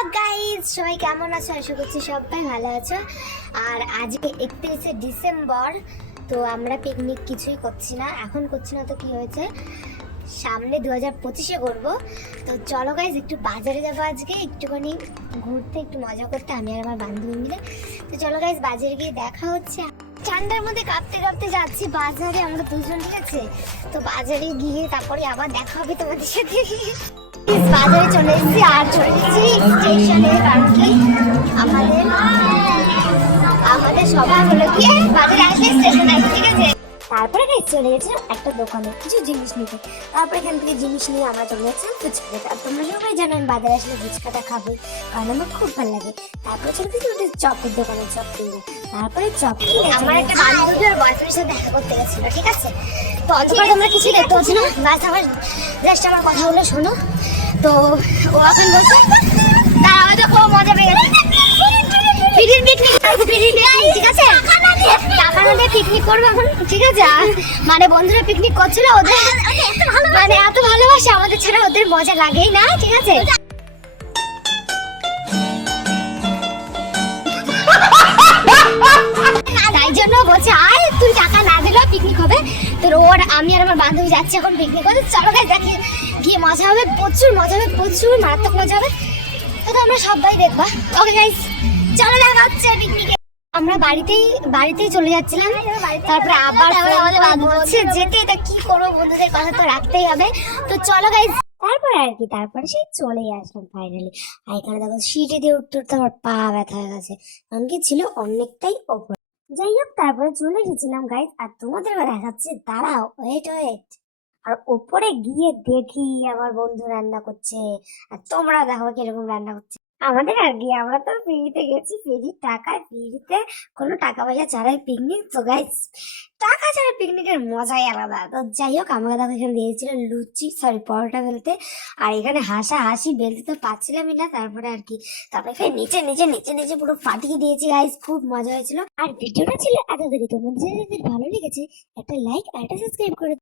Hello guys, সবাই কেমন আছো? আশা করছি সবাই ভালো আছো। আর আজকে 31শে ডিসেম্বর, তো আমরা পিকনিক কিছুই করছি না, এখন করছি না তো কি হয়েছে, সামনে 2025-এ করবো। তো চলো গাইস, একটু বাজারে যাবো আজকে, একটুখানি ঘুরতে, একটু মজা করতে, আমি আর আমার বান্ধবী মিলে। তো চলো গাইস, বাজারে গিয়ে দেখা হচ্ছে। ঠান্ডার মধ্যে কাঁপতে কাঁপতে যাচ্ছি বাজারে আমরা দুজন, ঠিক আছে? তো বাজারে গিয়ে তারপরে আবার দেখা হবে তোমাদের সাথে। বাজারে চলে এসেছি আর চলে এসেছি স্টেশনে, কারণ কি আমাদের আমাদের সবাই হলো গিয়ে বাজারে আসলে স্টেশনে আসবে, ঠিক আছে? তারপরে চলে গেছিলাম একটা দোকানে কিছু জিনিস নিতে। তারপরে এখান থেকে জিনিস নিয়ে আমরা চলে যাচ্ছিলাম ফুচকাতে। আর তোমরা সবাই জানো আমি বাজারে আসলে ফুচকাটা খাবো, কারণ আমার খুব ভালো লাগে। তারপরে চলে গেছি ওটা চপের দোকানে, চপ কিনবে। তারপরে চপ কিনে আমার একটা বান্ধবী আর বয়ফ্রেন্ডের সাথে দেখা করতে গেছিল, ঠিক আছে? তো অন্তত তোমরা কিছু দেখতে পাচ্ছ না, বাস আমার জাস্ট আমার কথাগুলো শোনো। তো ও এখন বলছে তার আমাদের খুব মজা পেয়ে গেছে, ঠিক আছে? টাকা না দিয়ে পিকনিক করবে এখন, ঠিক আছে? মানে বন্ধুরা পিকনিক করছিল, ওদের মানে এত ভালোবাসে আমাদের ছাড়া ওদের মজা লাগেই না, ঠিক আছে? তাই জন্য বলছে আয়, তুই টাকা না দিলেও পিকনিক হবে। তো ওর আমি আর আমার বান্ধবী যাচ্ছি এখন পিকনিক করতে। চলো গাইস, দেখি গিয়ে মজা হবে, প্রচুর মজা হবে, প্রচুর মারাত্মক মজা হবে। তো আমরা সবাই দেখবা। ওকে গাইস, চলো দেখা হচ্ছে পিকনিকে। আমরা বাড়িতেই চলে যাচ্ছিলাম, তারপরে আবার আমাদের বলছে যেতে, এটা কি করবো, বন্ধুদের কথা তো রাখতেই হবে। তো চলো গাইস, তারপরে আর কি, তারপরে সেই চলে আসলাম ফাইনালি। আর এখানে দেখো সিঁড়ি দিয়ে উঠতে উঠতে আমার পা ব্যথা হয়ে গেছে, কারণ কি ছিল অনেকটাই ওপর। যাই হোক, তারপরে চলে এসেছিলাম গাইস, আর তোমাদের দেখাচ্ছে, দাঁড়াও, ওয়েট ওয়েট। আর ওপরে গিয়ে দেখি আমার বন্ধু রান্না করছে, আর তোমরা দেখো কিরকম রান্না করছে। আমাদের আর কি, আমরা তো ফ্রিতে গেছি, ফ্রির টাকায়, ফ্রিতে কোনো টাকা পয়সা ছাড়াই পিকনিক। তো গাইস, টাকা ছাড়া পিকনিকের মজাই আলাদা। তো যাই হোক, আমাকে দেখো এখানে দিয়েছিল লুচি, সরি পরোটা বেলতে, আর এখানে হাসি বেলতে তো পাচ্ছিলামই না। তারপরে আর কি, তারপরে এখানে নিচে নিচে নিচে নিচে পুরো ফাটিয়ে দিয়েছি গাইস, খুব মজা হয়েছিল। আর ভিডিওটা ছিল এত দেরি, তোমাদের যদি ভালো লেগেছে একটা লাইক আর একটা সাবস্ক্রাইব করে